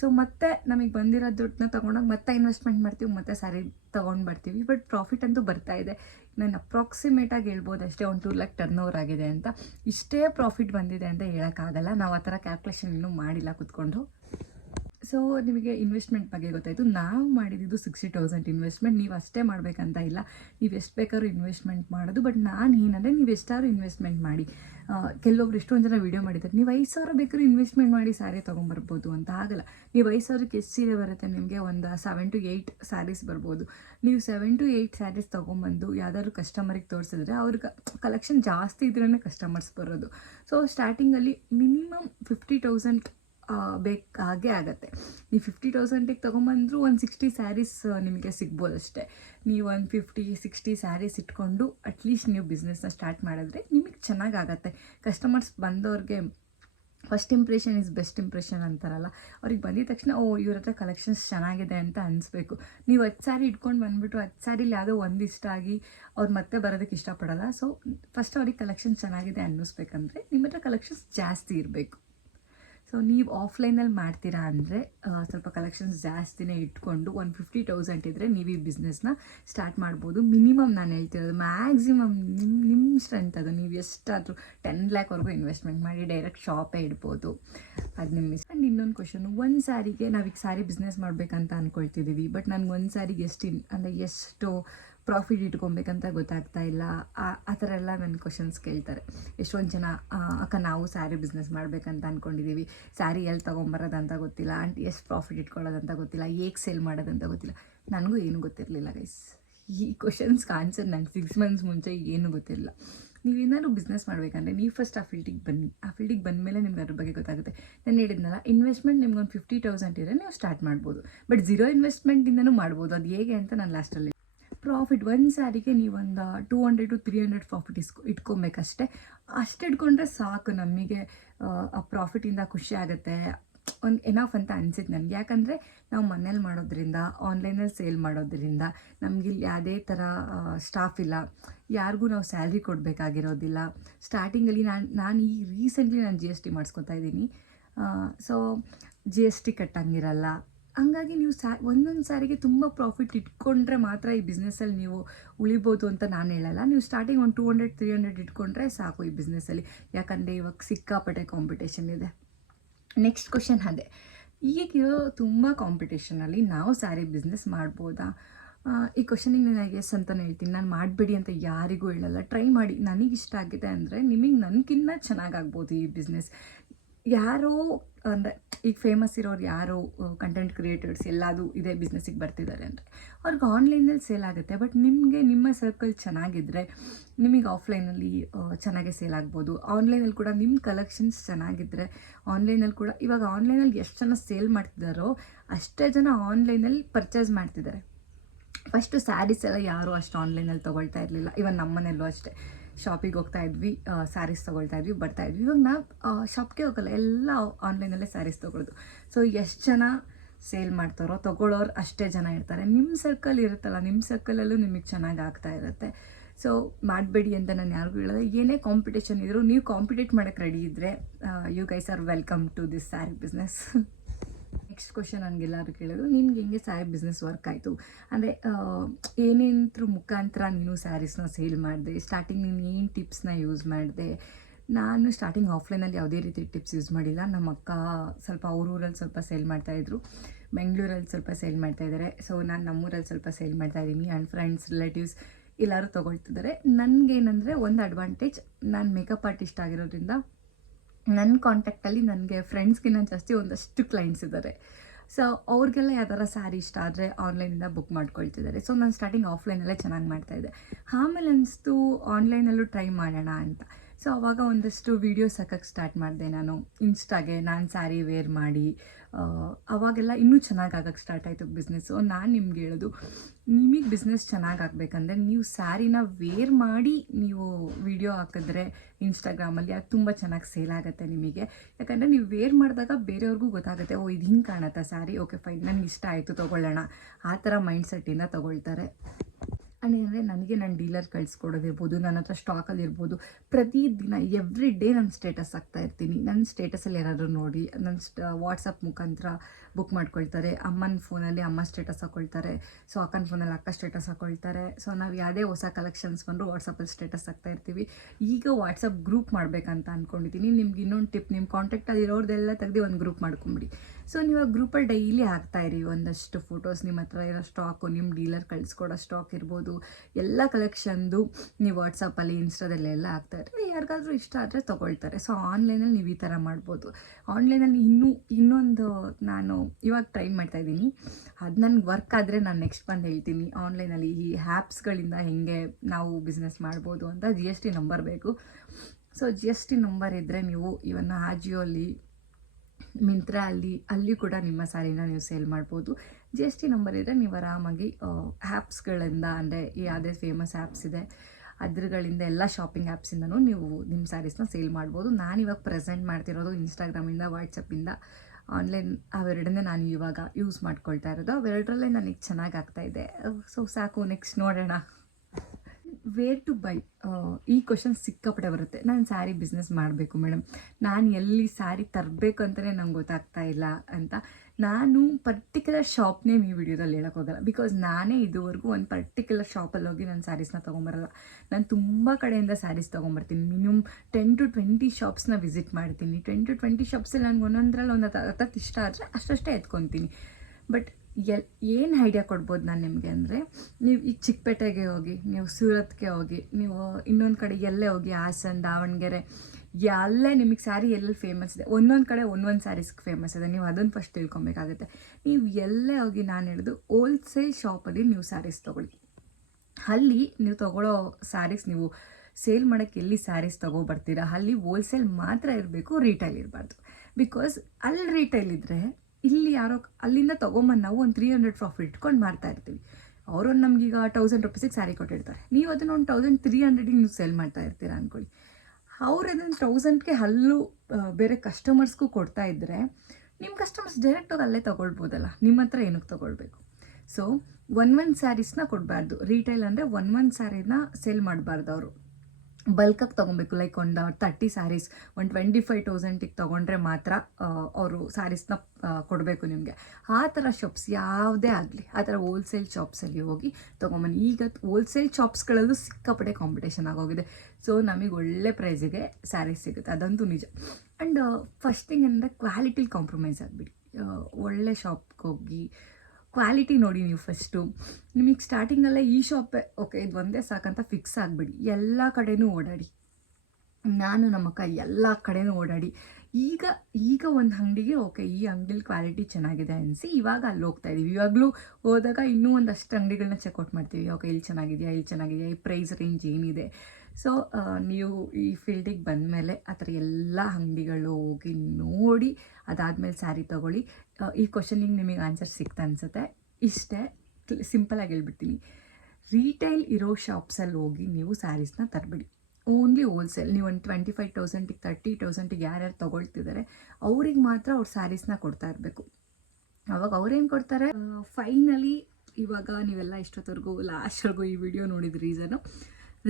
ಸೊ ಮತ್ತೆ ನಮಗೆ ಬಂದಿರೋ ದುಡ್ಡನ್ನ ತೊಗೊಂಡಾಗ ಮತ್ತೆ ಇನ್ವೆಸ್ಟ್ಮೆಂಟ್ ಮಾಡ್ತೀವಿ, ಮತ್ತೆ ಸ್ಯಾರಿ ತೊಗೊಂಡು ಬರ್ತೀವಿ. ಬಟ್ ಪ್ರಾಫಿಟ್ ಅಂತೂ ಬರ್ತಾ ಇದೆ. ನಾನು ಅಪ್ರಾಕ್ಸಿಮೇಟಾಗಿ ಹೇಳ್ಬೋದು ಅಷ್ಟೇ, ಒಂದು 2 lakh ಟರ್ನ್ ಓವರ್ ಆಗಿದೆ ಅಂತ. ಇಷ್ಟೇ ಪ್ರಾಫಿಟ್ ಬಂದಿದೆ ಅಂತ ಹೇಳೋಕ್ಕಾಗಲ್ಲ, ನಾವು ಆ ಥರ ಕ್ಯಾಲ್ಕುಲೇಷನ್ ಇನ್ನೂ ಮಾಡಿಲ್ಲ ಕೂತ್ಕೊಂಡು. ಸೊ ನಿಮಗೆ ಇನ್ವೆಸ್ಟ್ಮೆಂಟ್ ಬಗ್ಗೆ ಗೊತ್ತಾಯಿತು. ನಾವು ಮಾಡಿದ್ದು 60,000 ಇನ್ವೆಸ್ಟ್ಮೆಂಟ್. ನೀವು ಅಷ್ಟೇ ಮಾಡಬೇಕಂತ ಇಲ್ಲ, ನೀವು ಎಷ್ಟು ಬೇಕಾದ್ರೂ ಇನ್ವೆಸ್ಟ್ಮೆಂಟ್ ಮಾಡೋದು. ಬಟ್ ನಾನು ಏನಂದರೆ, ನೀವು ಎಷ್ಟಾದ್ರೂ ಇನ್ವೆಸ್ಟ್ಮೆಂಟ್ ಮಾಡಿ. ಕೆಲವೊಬ್ರು ಎಷ್ಟೊಂದು ಜನ ವೀಡಿಯೋ ಮಾಡಿದ್ದಾರೆ, ನೀವು 5,000 ಬೇಕಾದ್ರೂ ಇನ್ವೆಸ್ಟ್ಮೆಂಟ್ ಮಾಡಿ ಸ್ಯಾರಿ ತೊಗೊಂಬರ್ಬೋದು ಅಂತ. ಆಗಲ್ಲ. ನೀವು 5,000ಕ್ಕೆ ಎಷ್ಟು ಸೀರೆ ಬರುತ್ತೆ ನಿಮಗೆ? ಒಂದು 7 to 8 ಸ್ಯಾರೀಸ್ ಬರ್ಬೋದು. ನೀವು 7 to 8 ಸ್ಯಾರೀಸ್ ತೊಗೊಂಬಂದು ಯಾವುದಾದ್ರು ಕಸ್ಟಮರಿಗೆ ತೋರಿಸಿದ್ರೆ, ಅವ್ರಿಗೆ ಕಲೆಕ್ಷನ್ ಜಾಸ್ತಿ ಇದ್ರೇ ಕಸ್ಟಮರ್ಸ್ ಬರೋದು. ಸೊ ಸ್ಟಾರ್ಟಿಂಗಲ್ಲಿ ಮಿನಿಮಮ್ 50,000 ಹಾಗೆ ಆಗುತ್ತೆ. ನೀವು 50,000ಗೆ ತೊಗೊಂಬಂದರೂ ಒಂದು 60 ಸ್ಯಾರೀಸ್ ನಿಮಗೆ ಸಿಗ್ಬೋದು ಅಷ್ಟೇ. ನೀವು ಒಂದು 50-60 ಸ್ಯಾರೀಸ್ ಇಟ್ಕೊಂಡು ಅಟ್ಲೀಸ್ಟ್ ನೀವು ಬಿಸ್ನೆಸ್ನ ಸ್ಟಾರ್ಟ್ ಮಾಡಿದ್ರೆ ನಿಮಗೆ ಚೆನ್ನಾಗಾಗತ್ತೆ. ಕಸ್ಟಮರ್ಸ್ ಬಂದವ್ರಿಗೆ first impression is best impression ಅಂತಾರಲ್ಲ, ಅವ್ರಿಗೆ ಬಂದಿದ ತಕ್ಷಣ ಇವ್ರ ಹತ್ರ ಕಲೆಕ್ಷನ್ಸ್ ಚೆನ್ನಾಗಿದೆ ಅಂತ ಅನಿಸ್ಬೇಕು. ನೀವು 10 ಸ್ಯಾರಿ ಇಟ್ಕೊಂಡು ಬಂದುಬಿಟ್ಟು 10 ಸ್ಯಾರಿಲಿ ಯಾವುದೋ ಒಂದು ಇಷ್ಟ ಆಗಿ ಅವ್ರು ಮತ್ತೆ ಬರೋದಕ್ಕೆ ಇಷ್ಟಪಡಲ್ಲ. ಸೊ ಫಸ್ಟ್ ಅವ್ರಿಗೆ ಕಲೆಕ್ಷನ್ಸ್ ಚೆನ್ನಾಗಿದೆ ಅನ್ನಿಸ್ಬೇಕಂದ್ರೆ ನಿಮ್ಮ ಹತ್ರ ಕಲೆಕ್ಷನ್ಸ್ ಜಾಸ್ತಿ ಇರಬೇಕು. ಸೊ ನೀವು ಆಫ್ಲೈನಲ್ಲಿ ಮಾಡ್ತೀರಾ ಅಂದರೆ ಸ್ವಲ್ಪ ಕಲೆಕ್ಷನ್ಸ್ ಜಾಸ್ತಿನೇ ಇಟ್ಕೊಂಡು ಒಂದು 50,000 ಇದ್ದರೆ ನೀವು ಈ ಬಿಸ್ನೆಸ್ನ ಸ್ಟಾರ್ಟ್ ಮಾಡ್ಬೋದು. ಮಿನಿಮಮ್ ನಾನು ಹೇಳ್ತಿರೋದು, ಮ್ಯಾಕ್ಸಿಮಮ್ ನಿಮ್ಮ ಸ್ಟ್ರೆಂತ್ ಅದು. ನೀವು ಎಷ್ಟಾದರೂ 10 lakhವರೆಗೂ ಇನ್ವೆಸ್ಟ್ಮೆಂಟ್ ಮಾಡಿ ಡೈರೆಕ್ಟ್ ಶಾಪೇ ಇಡ್ಬೋದು, ಅದು ನಿಮ್ಮ ಇಷ್ಟ. ಆ್ಯಂಡ್ ಇನ್ನೊಂದು ಕ್ವಶನು, ಒಂದು ಸ್ಯಾರಿಗೆ ನಾವೀಗ ಸ್ಯಾರಿ ಬಿಸ್ನೆಸ್ ಮಾಡಬೇಕಂತ ಅಂದ್ಕೊಳ್ತಿದ್ದೀವಿ, ಬಟ್ ನನಗೆ ಒಂದು ಸ್ಯಾರಿಗೆ ಎಷ್ಟು ಪ್ರಾಫಿಟ್ ಇಟ್ಕೊಬೇಕಂತ ಗೊತ್ತಾಗ್ತಾ ಇಲ್ಲ. ಆ ಥರ ಎಲ್ಲ ನನ್ನ ಕ್ವಶನ್ಸ್ ಕೇಳ್ತಾರೆ ಎಷ್ಟೊಂದು ಜನ. ಅಕ್ಕ ನಾವು ಸ್ಯಾರಿ ಬಿಸ್ನೆಸ್ ಮಾಡಬೇಕಂತ ಅಂದ್ಕೊಂಡಿದ್ದೀವಿ, ಸ್ಯಾರಿ ಎಲ್ಲಿ ತೊಗೊಂಬರೋದಂತ ಗೊತ್ತಿಲ್ಲ, ಆ್ಯಂಡ್ ಎಷ್ಟು ಪ್ರಾಫಿಟ್ ಇಟ್ಕೊಳ್ಳೋದಂತ ಗೊತ್ತಿಲ್ಲ, ಹೇಗೆ ಸೇಲ್ ಮಾಡೋದಂತ ಗೊತ್ತಿಲ್ಲ. ನನಗೂ ಏನೂ ಗೊತ್ತಿರಲಿಲ್ಲ ಗೈಸ್. ಈ ಕ್ವಶನ್ಸ್ಗೆ ಆನ್ಸರ್ ನಂಗೆ 6 ಮಂತ್ಸ್ ಮುಂಚೆ ಏನೂ ಗೊತ್ತಿರಲಿಲ್ಲ. ನೀವೇನಾದ್ರು ಬಿಸ್ನೆಸ್ ಮಾಡಬೇಕಂದ್ರೆ ನೀವು ಫಸ್ಟ್ ಆ ಫೀಲ್ಡಿಗೆ ಬನ್ನಿ. ಆ ಫೀಲ್ಡಿಗೆ ಬಂದಮೇಲೆ ನಿಮ್ಗೆ ಅದ್ರ ಬಗ್ಗೆ ಗೊತ್ತಾಗುತ್ತೆ. ನಾನು ಹೇಳಿದ್ನಲ್ಲ, ಇನ್ವೆಸ್ಟ್ಮೆಂಟ್ ನಿಮ್ಗೊಂದು 50,000 ಇದ್ರೆ ನೀವು ಸ್ಟಾರ್ಟ್ ಮಾಡ್ಬೋದು. ಬಟ್ ಝೀರೋ ಇನ್ವೆಸ್ಟ್ಮೆಂಟಿಂದನೂ ಮಾಡ್ಬೋದು. ಅದು ಹೇಗೆ ಅಂತ ನಾನು ಲಾಸ್ಟಲ್ಲಿ ಪ್ರಾಫಿಟ್ ಒಂದು ಸ್ಯಾರಿಗೆ ನೀವೊಂದು 200 to 300 ಪ್ರಾಫಿಟ್ ಇಟ್ಕೊಬೇಕಷ್ಟೆ. ಅಷ್ಟು ಇಟ್ಕೊಂಡ್ರೆ ಸಾಕು. ನಮಗೆ ಆ ಪ್ರಾಫಿಟಿಂದ ಖುಷಿ ಆಗುತ್ತೆ, ಒಂದು ಎನಫ್ ಅಂತ ಅನಿಸಿತ್ತು ನನಗೆ. ಯಾಕಂದರೆ ನಾವು ಮನೇಲಿ ಮಾಡೋದ್ರಿಂದ, ಆನ್ಲೈನಲ್ಲಿ ಸೇಲ್ ಮಾಡೋದ್ರಿಂದ ನಮಗಿಲ್ಲಿ ಯಾವುದೇ ಥರ ಸ್ಟಾಫ್ ಇಲ್ಲ, ಯಾರಿಗೂ ನಾವು ಸ್ಯಾಲ್ರಿ ಕೊಡಬೇಕಾಗಿರೋದಿಲ್ಲ. ಸ್ಟಾರ್ಟಿಂಗಲ್ಲಿ ನಾನು ಈ ರೀಸೆಂಟ್ಲಿ ನಾನು GST ಮಾಡಿಸ್ಕೊತಾ ಇದ್ದೀನಿ. So GST ಕಟ್ಟಂಗಿರಲ್ಲ. ಹಂಗಾಗಿ ನೀವು ಒಂದೊಂದು ಸಾರಿಗೆ ತುಂಬ ಪ್ರಾಫಿಟ್ ಇಟ್ಕೊಂಡ್ರೆ ಮಾತ್ರ ಈ ಬಿಸ್ನೆಸ್ಸಲ್ಲಿ ನೀವು ಉಳಿಬೋದು ಅಂತ ನಾನು ಹೇಳಲ್ಲ. ನೀವು ಸ್ಟಾರ್ಟಿಂಗ್ ಒಂದು 200-300 ಇಟ್ಕೊಂಡ್ರೆ ಸಾಕು ಈ ಬಿಸ್ನೆಸ್ಸಲ್ಲಿ. ಯಾಕಂದರೆ ಇವಾಗ ಸಿಕ್ಕಾಪಟ್ಟೆ ಕಾಂಪಿಟೇಷನ್ ಇದೆ. ನೆಕ್ಸ್ಟ್ ಕ್ವಶನ್ ಅದೇ, ಈಗಿರೋ ತುಂಬ ಕಾಂಪಿಟೇಷನಲ್ಲಿ ನಾವು ಸ್ಯಾರಿ ಬಿಸ್ನೆಸ್ ಮಾಡ್ಬೋದಾ? ಈ ಕ್ವಶನಿಗೆ ನಾನು ಎಸ್ ಅಂತಲೇ ಹೇಳ್ತೀನಿ. ನಾನು ಮಾಡಬೇಡಿ ಅಂತ ಯಾರಿಗೂ ಹೇಳಲ್ಲ. ಟ್ರೈ ಮಾಡಿ. ನನಗಿಷ್ಟ ಆಗಿದೆ ಅಂದರೆ ನಿಮಗೆ ನನಗಿನ್ನ ಚೆನ್ನಾಗಾಗ್ಬೋದು ಈ ಬಿಸ್ನೆಸ್. ಯಾರೋ ಅಂದರೆ ಈಗ ಫೇಮಸ್ ಇರೋರು ಯಾರೋ ಕಂಟೆಂಟ್ ಕ್ರಿಯೇಟರ್ಸ್ ಎಲ್ಲದು ಇದೇ ಬಿಸ್ನೆಸ್ಸಿಗೆ ಬರ್ತಿದ್ದಾರೆ ಅಂದರೆ ಅವ್ರಿಗೆ ಆನ್ಲೈನಲ್ಲಿ ಸೇಲ್ ಆಗುತ್ತೆ. ಬಟ್ ನಿಮಗೆ ನಿಮ್ಮ ಸರ್ಕಲ್ ಚೆನ್ನಾಗಿದ್ದರೆ ನಿಮಗೆ ಆಫ್ಲೈನಲ್ಲಿ ಚೆನ್ನಾಗೇ ಸೇಲ್ ಆಗ್ಬೋದು. ಆನ್ಲೈನಲ್ಲಿ ಕೂಡ ನಿಮ್ಮ ಕಲೆಕ್ಷನ್ಸ್ ಚೆನ್ನಾಗಿದ್ದರೆ ಆನ್ಲೈನಲ್ಲಿ ಕೂಡ, ಇವಾಗ ಆನ್ಲೈನಲ್ಲಿ ಎಷ್ಟು ಜನ ಸೇಲ್ ಮಾಡ್ತಿದ್ದಾರೋ ಅಷ್ಟೇ ಜನ ಆನ್ಲೈನಲ್ಲಿ ಪರ್ಚೇಸ್ ಮಾಡ್ತಿದ್ದಾರೆ. ಫಸ್ಟು ಸ್ಯಾರೀಸ್ ಎಲ್ಲ ಯಾರೂ ಅಷ್ಟು ಆನ್ಲೈನಲ್ಲಿ ತೊಗೊಳ್ತಾ ಇರಲಿಲ್ಲ. ಇವನ್ ನಮ್ಮನೆಯಲ್ಲೂ ಅಷ್ಟೇ, ಶಾಪಿಗೆ ಹೋಗ್ತಾ ಇದ್ವಿ, ಸ್ಯಾರೀಸ್ ತೊಗೊಳ್ತಾ ಇದ್ವಿ, ಬರ್ತಾ ಇದ್ವಿ. ಇವಾಗ ನಾವು ಶಾಪ್ಗೆ ಹೋಗಲ್ಲ, ಎಲ್ಲ ಆನ್ಲೈನಲ್ಲೇ ಸ್ಯಾರೀಸ್ ತೊಗೊಳ್ಳೋದು. ಸೊ ಎಷ್ಟು ಜನ ಸೇಲ್ ಮಾಡ್ತಾರೋ ತೊಗೊಳ್ಳೋರು ಅಷ್ಟೇ ಜನ ಇರ್ತಾರೆ. ನಿಮ್ಮ ಸರ್ಕಲ್ ಇರುತ್ತಲ್ಲ, ನಿಮ್ಮ ಸರ್ಕಲಲ್ಲೂ ನಿಮಗೆ ಚೆನ್ನಾಗಿ ಆಗ್ತಾ ಇರುತ್ತೆ. ಸೊ ಮಾಡಬೇಡಿ ಅಂತ ನಾನು ಯಾರಿಗೂ ಹೇಳೋದು. ಏನೇ ಕಾಂಪಿಟೇಷನ್ ಇದ್ದರೂ ನೀವು ಕಾಂಪಿಟೇಟ್ ಮಾಡೋಕ್ಕೆ ರೆಡಿ ಇದ್ದರೆ you guys are welcome to this sari business. Next question ನನಗೆಲ್ಲರೂ ಕೇಳೋದು, ನಿನ್ಗೆ ಹೆಂಗೆ ಸ್ಯಾರಿ ಬಿಸ್ನೆಸ್ ವರ್ಕ್ ಆಯಿತು ಅಂದರೆ ಏನೇಂದ್ರ ಮುಖಾಂತರ ನೀನು ಸ್ಯಾರೀಸ್ನ ಸೇಲ್ ಮಾಡಿದೆ, ಸ್ಟಾರ್ಟಿಂಗ್ ನೀನು ಏನು ಟಿಪ್ಸ್ನ ಯೂಸ್ ಮಾಡಿದೆ? ನಾನು ಸ್ಟಾರ್ಟಿಂಗ್ ಆಫ್ಲೈನಲ್ಲಿ ಯಾವುದೇ ರೀತಿ ಟಿಪ್ಸ್ ಯೂಸ್ ಮಾಡಿಲ್ಲ. ನಮ್ಮ ಅಕ್ಕ ಸ್ವಲ್ಪ ಊರಲ್ಲಿ ಸ್ವಲ್ಪ ಸೇಲ್ ಮಾಡ್ತಾಯಿದ್ರು, ಬೆಂಗಳೂರಲ್ಲಿ ಸ್ವಲ್ಪ ಸೇಲ್ ಮಾಡ್ತಾಯಿದ್ದಾರೆ. ಸೊ ನಾನು ನಮ್ಮೂರಲ್ಲಿ ಸ್ವಲ್ಪ ಸೇಲ್ ಮಾಡ್ತಾಯಿದ್ದೀನಿ. ಆ್ಯಂಡ್ ಫ್ರೆಂಡ್ಸ್, ರಿಲೇಟಿವ್ಸ್ ಎಲ್ಲರೂ ತೊಗೊಳ್ತಿದ್ದಾರೆ. ನನಗೇನೆಂದರೆ ಒಂದು ಅಡ್ವಾಂಟೇಜ್, ನಾನು ಮೇಕಪ್ ಆರ್ಟಿಸ್ಟ್ ಆಗಿರೋದ್ರಿಂದ ನನ್ನ ಕಾಂಟ್ಯಾಕ್ಟಲ್ಲಿ ನನಗೆ ಫ್ರೆಂಡ್ಸ್ಗಿನ್ನ ಜಾಸ್ತಿ ಒಂದಷ್ಟು ಕ್ಲೈಂಟ್ಸ್ ಇದ್ದಾರೆ. ಸೊ ಅವ್ರಿಗೆಲ್ಲ ಯಾವ್ದಾರ ಸ್ಯಾರಿ ಇಷ್ಟ ಆದರೆ ಆನ್ಲೈನಿಂದ ಬುಕ್ ಮಾಡ್ಕೊಳ್ತಿದ್ದಾರೆ. ಸೊ ನಾನು ಸ್ಟಾರ್ಟಿಂಗ್ ಆಫ್ಲೈನಲ್ಲೇ ಚೆನ್ನಾಗಿ ಮಾಡ್ತಾಯಿದ್ದೆ. ಆಮೇಲೆ ಅನಿಸ್ತು ಆನ್ಲೈನಲ್ಲೂ ಟ್ರೈ ಮಾಡೋಣ ಅಂತ. ಸೊ ಆವಾಗ ಒಂದಷ್ಟು ವೀಡಿಯೋಸ್ ಹಾಕೋಕ್ಕೆ ಸ್ಟಾರ್ಟ್ ಮಾಡಿದೆ ನಾನು ಇನ್ಸ್ಟಾಗೆ. ನಾನು ಸ್ಯಾರಿ ವೇರ್ ಮಾಡಿ ಅವಾಗೆಲ್ಲ ಇನ್ನೂ ಚೆನ್ನಾಗಿ ಆಗೋಕ್ಕೆ ಸ್ಟಾರ್ಟ್ ಆಯಿತು ಬಿಸ್ನೆಸ್ಸು. ನಾನು ನಿಮ್ಗೆ ಹೇಳೋದು, ನಿಮಗೆ ಬಿಸ್ನೆಸ್ ಚೆನ್ನಾಗಿ ಆಗಬೇಕಂದ್ರೆ ನೀವು ಸ್ಯಾರಿನ ವೇರ್ ಮಾಡಿ ನೀವು ವಿಡಿಯೋ ಹಾಕಿದ್ರೆ ಇನ್ಸ್ಟಾಗ್ರಾಮಲ್ಲಿ ಅದು ತುಂಬ ಚೆನ್ನಾಗಿ ಸೇಲ್ ಆಗುತ್ತೆ ನಿಮಗೆ. ಯಾಕಂದರೆ ನೀವು ವೇರ್ ಮಾಡಿದಾಗ ಬೇರೆಯವ್ರಿಗೂ ಗೊತ್ತಾಗುತ್ತೆ, ಓ ಇದು ಹಿಂಗೆ ಕಾಣುತ್ತಾ ಸ್ಯಾರಿ, ಓಕೆ ಫೈನ್, ನನಗೆ ಇಷ್ಟ ಆಯಿತು ತೊಗೊಳ್ಳೋಣ, ಆ ಥರ ಮೈಂಡ್ಸೆಟ್ಟಿಂದ ತೊಗೊಳ್ತಾರೆ. ಅಂದರೆ ನನಗೆ ನನ್ನ ಡೀಲರ್ ಕಳಿಸ್ಕೊಡೋದಿರ್ಬೋದು, ನನ್ನ ಹತ್ರ ಸ್ಟಾಕಲ್ಲಿರ್ಬೋದು, ಪ್ರತಿದಿನ ಎವ್ರಿ ಡೇ ನಾನು ಸ್ಟೇಟಸ್ ಹಾಕ್ತಾ ಇರ್ತೀನಿ. ನನ್ನ ಸ್ಟೇಟಸಲ್ಲಿ ಯಾರಾದರೂ ನೋಡಿ ನನ್ನ ವಾಟ್ಸಪ್ ಮುಖಾಂತರ ಬುಕ್ ಮಾಡ್ಕೊಳ್ತಾರೆ. ಅಮ್ಮನ ಫೋನಲ್ಲಿ ಅಮ್ಮ ಸ್ಟೇಟಸ್ ಹಾಕ್ಕೊಳ್ತಾರೆ, ಸೊ ಅಕ್ಕನ ಫೋನಲ್ಲಿ ಅಕ್ಕ ಸ್ಟೇಟಸ್ ಹಾಕ್ಕೊಳ್ತಾರೆ. ಸೊ ನಾವು ಯಾವುದೇ ಹೊಸ ಕಲೆಕ್ಷನ್ಸ್ ಬಂದರೂ ವಾಟ್ಸಪ್ಪಲ್ಲಿ ಸ್ಟೇಟಸ್ ಹಾಕ್ತಾ ಇರ್ತೀವಿ. ಈಗ ವಾಟ್ಸಪ್ ಗ್ರೂಪ್ ಮಾಡಬೇಕಂತ ಅಂದ್ಕೊಂಡಿದ್ದೀನಿ. ನಿಮ್ಗೆ ಇನ್ನೊಂದು ಟಿಪ್, ನಿಮ್ಮ ಕಾಂಟ್ಯಾಕ್ಟಲ್ಲಿ ಇರೋರ್ದೆಲ್ಲ ತೆಗೆದು ಒಂದು ಗ್ರೂಪ್ ಮಾಡ್ಕೊಂಬಿಡಿ. ಸೊ ನೀವು ಆ ಗ್ರೂಪಲ್ಲಿ ಡೈಲಿ ಹಾಕ್ತಾಯಿರಿ ಒಂದಷ್ಟು ಫೋಟೋಸ್, ನಿಮ್ಮ ಹತ್ರ ಇರೋ ಸ್ಟಾಕು, ನಿಮ್ಮ ಡೀಲರ್ ಕಳಿಸ್ಕೊಡೋ ಸ್ಟಾಕ್ ಇರ್ಬೋದು, ಎಲ್ಲ ಕಲೆಕ್ಷನ್ದು ನೀವು ವಾಟ್ಸಪ್ಪಲ್ಲಿ ಇನ್ಸ್ಟಾದಲ್ಲೆಲ್ಲ ಹಾಕ್ತಾಯಿರಿ. ಯಾರಿಗಾದ್ರೂ ಇಷ್ಟ ಆದರೆ ತೊಗೊಳ್ತಾರೆ. ಸೊ ಆನ್ಲೈನಲ್ಲಿ ನೀವು ಈ ಥರ ಮಾಡ್ಬೋದು. ಆನ್ಲೈನಲ್ಲಿ ಇನ್ನೊಂದು ನಾನು ಇವಾಗ ಟ್ರೈ ಮಾಡ್ತಾಯಿದ್ದೀನಿ, ಅದು ನನಗೆ ವರ್ಕ್ ಆದರೆ ನಾನು ನೆಕ್ಸ್ಟ್ ಬಂದು ಹೇಳ್ತೀನಿ. ಆನ್ಲೈನಲ್ಲಿ ಈ ಆ್ಯಪ್ಸ್ಗಳಿಂದ ಹೇಗೆ ನಾವು ಬಿಸ್ನೆಸ್ ಮಾಡ್ಬೋದು ಅಂತ. GST ನಂಬರ್ ಬೇಕು. ಸೊ GST ನಂಬರ್ ಇದ್ದರೆ ನೀವು ಇವನ್ನ ಆಜಿಯೋಲ್ಲಿ, ಮಿಂತ್ರಾ ಅಲ್ಲಿ ಕೂಡ ನಿಮ್ಮ ಸ್ಯಾರಿನ ನೀವು ಸೇಲ್ ಮಾಡ್ಬೋದು. GST ನಂಬರ್ ಇದ್ದರೆ ನೀವು ಆರಾಮಾಗಿ ಆ್ಯಪ್ಸ್ಗಳಿಂದ, ಅಂದರೆ ಯಾವುದೇ ಫೇಮಸ್ ಆ್ಯಪ್ಸ್ ಇದೆ ಅದ್ರಗಳಿಂದ, ಎಲ್ಲ ಶಾಪಿಂಗ್ ಆ್ಯಪ್ಸಿಂದನೂ ನೀವು ನಿಮ್ಮ ಸ್ಯಾರೀಸ್ನ ಸೇಲ್ ಮಾಡ್ಬೋದು. ನಾನಿವಾಗ ಪ್ರೆಸೆಂಟ್ ಮಾಡ್ತಿರೋದು ಇನ್ಸ್ಟಾಗ್ರಾಮಿಂದ, ವಾಟ್ಸಪ್ಪಿಂದ, ಆನ್ಲೈನ್, ಅವೆರಡನ್ನೇ ನಾನು ಇವಾಗ ಯೂಸ್ ಮಾಡ್ಕೊಳ್ತಾ ಇರೋದು. ಅವೆರಡರಲ್ಲೇ ನನಗೆ ಚೆನ್ನಾಗಿ ಆಗ್ತಾಯಿದೆ. ಸೊ ಸಾಕು, ನೆಕ್ಸ್ಟ್ ನೋಡೋಣ. ವೇರ್ ಟು ಬೈ, ಈ ಕ್ವಶನ್ ಸಿಕ್ಕಾಪಟ್ಟೆ ಬರುತ್ತೆ. ನಾನು ಸ್ಯಾರಿ ಬಿಸ್ನೆಸ್ ಮಾಡಬೇಕು ಮೇಡಮ್, ನಾನು ಎಲ್ಲಿ ಸ್ಯಾರಿ ತರಬೇಕು ಅಂತಲೇ ನಂಗೆ ಗೊತ್ತಾಗ್ತಾ ಇಲ್ಲ ಅಂತ. ನಾನು ಪರ್ಟಿಕ್ಯುಲರ್ ಶಾಪ್ ನೇಮ್ ಈ ವಿಡಿಯೋದಲ್ಲಿ ಹೇಳೋಕ್ಕೋಗಲ್ಲ. ಬಿಕಾಸ್ ನಾನೇ ಇದುವರೆಗೂ ಒಂದು ಪರ್ಟಿಕ್ಯುಲರ್ ಶಾಪಲ್ಲಿ ಹೋಗಿ ನಾನು ಸ್ಯಾರೀಸ್ನ ತೊಗೊಂಬರಲ್ಲ. ನಾನು ತುಂಬ ಕಡೆಯಿಂದ ಸ್ಯಾರೀಸ್ ತೊಗೊಂಬರ್ತೀನಿ. ಮಿನಿಮಮ್ 10 to 20 ಶಾಪ್ಸ್ನ ವಿಸಿಟ್ ಮಾಡ್ತೀನಿ. 10 to 20 ಶಾಪ್ಸಲ್ಲಿ ನನಗೆ ಒಂದೊಂದರಲ್ಲಿ ಒಂದು ಹತ್ತು ಇಷ್ಟ ಆದರೆ ಅಷ್ಟೇ ಎತ್ಕೊತೀನಿ. ಬಟ್ ಏನು ಐಡಿಯಾ ಕೊಡ್ಬೋದು ನಾನು ನಿಮಗೆ ಅಂದರೆ, ನೀವು ಈಗ ಚಿಕ್ಕಪೇಟೆಗೆ ಹೋಗಿ, ನೀವು ಸೂರತ್ಗೆ ಹೋಗಿ, ನೀವು ಇನ್ನೊಂದು ಕಡೆ ಎಲ್ಲೇ ಹೋಗಿ, ಹಾಸನ್, ದಾವಣಗೆರೆ, ಎಲ್ಲೇ ನಿಮಗೆ ಸ್ಯಾರಿ ಎಲ್ಲೆಲ್ಲಿ ಫೇಮಸ್ ಇದೆ, ಒಂದೊಂದು ಕಡೆ ಒಂದೊಂದು ಸ್ಯಾರೀಸ್ಗೆ ಫೇಮಸ್ ಇದೆ. ನೀವು ಅದನ್ನು ಫಸ್ಟ್ ತಿಳ್ಕೊಬೇಕಾಗುತ್ತೆ. ನೀವು ಎಲ್ಲೇ ಹೋಗಿ, ನಾನು ಹೇಳಿದ್ದು ಹೋಲ್ಸೇಲ್ ಶಾಪಲ್ಲಿ ನೀವು ಸ್ಯಾರೀಸ್ ತೊಗೊಳ್ಳಿ. ಅಲ್ಲಿ ನೀವು ತೊಗೊಳ್ಳೋ ಸ್ಯಾರೀಸ್ ನೀವು ಸೇಲ್ ಮಾಡೋಕ್ಕೆ ಎಲ್ಲಿ ಸ್ಯಾರೀಸ್ ತೊಗೊಬರ್ತೀರಾ ಅಲ್ಲಿ ಹೋಲ್ಸೇಲ್ ಮಾತ್ರ ಇರಬೇಕು, ರೀಟೈಲ್ ಇರಬಾರ್ದು. ಬಿಕಾಸ್ ಅಲ್ಲಿ ರೀಟೈಲ್ ಇದ್ದರೆ ಇಲ್ಲಿ ಯಾರೋ ಅಲ್ಲಿಂದ ತೊಗೊಂಬಂದು ನಾವು ಒಂದು 300 ಪ್ರಾಫಿಟ್ ಇಟ್ಕೊಂಡು ಮಾರ್ತಾ ಇರ್ತೀವಿ. ಅವರೊಂದು ನಮಗೀಗ 1000 ರುಪೀಸಿಗೆ ಸ್ಯಾರಿ ಕೊಟ್ಟಿರ್ತಾರೆ, ನೀವು ಅದನ್ನು ಒಂದು 1300ಗೆ ನೀವು ಸೇಲ್ ಮಾಡ್ತಾ ಇರ್ತೀರಾ ಅಂದ್ಕೊಳ್ಳಿ. ಅವ್ರು ಅದನ್ನು 1000ಗೆ ಅಲ್ಲೂ ಬೇರೆ ಕಸ್ಟಮರ್ಸ್ಗೂ ಕೊಡ್ತಾ ಇದ್ದರೆ ನಿಮ್ಮ ಕಸ್ಟಮರ್ಸ್ ಡೈರೆಕ್ಟಾಗಿ ಅಲ್ಲೇ ತೊಗೊಳ್ಬೋದಲ್ಲ, ನಿಮ್ಮ ಹತ್ರ ಏನಕ್ಕೆ ತೊಗೊಳ್ಬೇಕು? ಸೊ ಒಂದು ಸ್ಯಾರೀಸ್ನ ಕೊಡಬಾರ್ದು. ರೀಟೈಲ್ ಅಂದರೆ ಒಂದು ಸ್ಯಾರಿನ ಸೇಲ್ ಮಾಡಬಾರ್ದು. ಅವರು ಬಲ್ಕಾಗಿ ತೊಗೊಬೇಕು. ಲೈಕ್ ಒಂದು 30 ಸ್ಯಾರೀಸ್ ಒಂದು 25,000ಗೆ ತೊಗೊಂಡ್ರೆ ಮಾತ್ರ ಅವರು ಸ್ಯಾರೀಸ್ನ ಕೊಡಬೇಕು ನಿಮಗೆ. ಆ ಥರ ಶಾಪ್ಸ್ ಯಾವುದೇ ಆಗಲಿ, ಆ ಥರ ಹೋಲ್ಸೇಲ್ ಶಾಪ್ಸಲ್ಲಿ ಹೋಗಿ ತೊಗೊಂಬನ್ನಿ. ಈಗ ಹೋಲ್ಸೇಲ್ ಶಾಪ್ಸ್ಗಳಲ್ಲೂ ಸಿಕ್ಕಾಪಟ್ಟೆ ಕಾಂಪಿಟೇಷನ್ ಆಗೋಗಿದೆ. ಸೊ ನಮಗೆ ಒಳ್ಳೆ ಪ್ರೈಸಿಗೆ ಸ್ಯಾರೀಸ್ ಸಿಗುತ್ತೆ, ಅದಂತೂ ನಿಜ. ಆ್ಯಂಡ್ ಫಸ್ಟ್ ಥಿಂಗ್ ಅಂದರೆ ಕ್ವಾಲಿಟಿಲಿ ಕಾಂಪ್ರಮೈಸ್ ಆಗಿಬಿಡಿ. ಒಳ್ಳೆ ಶಾಪ್ಗೆ ಹೋಗಿ ಕ್ವಾಲಿಟಿ ನೋಡಿ. ನೀವು ಫಸ್ಟು ನಿಮಗೆ ಸ್ಟಾರ್ಟಿಂಗಲ್ಲೇ ಈ ಶಾಪೇ ಓಕೆ ಇದು ಒಂದೇ ಸಾಕಂತ ಫಿಕ್ಸ್ ಆಗಿಬಿಡಿ. ಎಲ್ಲ ಕಡೆನೂ ಓಡಾಡಿ, ನಾನು ನಮ್ಮಕ್ಕ ಎಲ್ಲ ಕಡೆನೂ ಓಡಾಡಿ ಈಗ ಒಂದು ಅಂಗಡಿಗೆ ಓಕೆ ಈ ಅಂಗಡಿಲಿ ಕ್ವಾಲಿಟಿ ಚೆನ್ನಾಗಿದೆ ಅನಿಸಿ ಇವಾಗ ಅಲ್ಲಿ ಹೋಗ್ತಾ ಇದ್ದೀವಿ. ಇವಾಗಲೂ ಹೋದಾಗ ಇನ್ನೂ ಒಂದಷ್ಟು ಅಂಗಡಿಗಳನ್ನ ಚೆಕ್ಔಟ್ ಮಾಡ್ತೀವಿ. ಓಕೆ ಇಲ್ಲಿ ಚೆನ್ನಾಗಿದೆಯಾ, ಈ ಪ್ರೈಸ್ ರೇಂಜ್ ಏನಿದೆ. ಸೊ ನೀವು ಈ ಫೀಲ್ಡಿಗೆ ಬಂದಮೇಲೆ ಆ ಥರ ಎಲ್ಲ ಅಂಗಡಿಗಳು ಹೋಗಿ ನೋಡಿ ಅದಾದಮೇಲೆ ಸ್ಯಾರಿ ತೊಗೊಳ್ಳಿ. ಈ ಕ್ವಶನಿಗೆ ನಿಮಗೆ ಆನ್ಸರ್ ಸಿಕ್ತಾ ಅನಿಸುತ್ತೆ. ಇಷ್ಟೇ ಸಿಂಪಲಾಗಿ ಹೇಳ್ಬಿಡ್ತೀನಿ. ರೀಟೈಲ್ ಇರೋ ಶಾಪ್ಸಲ್ಲಿ ಹೋಗಿ ನೀವು ಸ್ಯಾರೀಸ್ನ ತರಬೇಡಿ. Only wholesale. ನೀವು ಒಂದು 25,000ಗೆ 30,000ಗೆ ಯಾರ್ಯಾರು ತೊಗೊಳ್ತಿದ್ದಾರೆ ಅವ್ರಿಗೆ ಮಾತ್ರ ಅವ್ರು ಸ್ಯಾರೀಸ್ನ ಕೊಡ್ತಾ ಇರಬೇಕು. ಅವಾಗ ಅವ್ರೇನು ಕೊಡ್ತಾರೆ ಫೈನಲಿ. ಇವಾಗ ನೀವೆಲ್ಲ ಇಷ್ಟೊತ್ತವರೆಗೂ ಲಾಸ್ಟ್ವರೆಗೂ ಈ ವಿಡಿಯೋ ನೋಡಿದ ರೀಸನು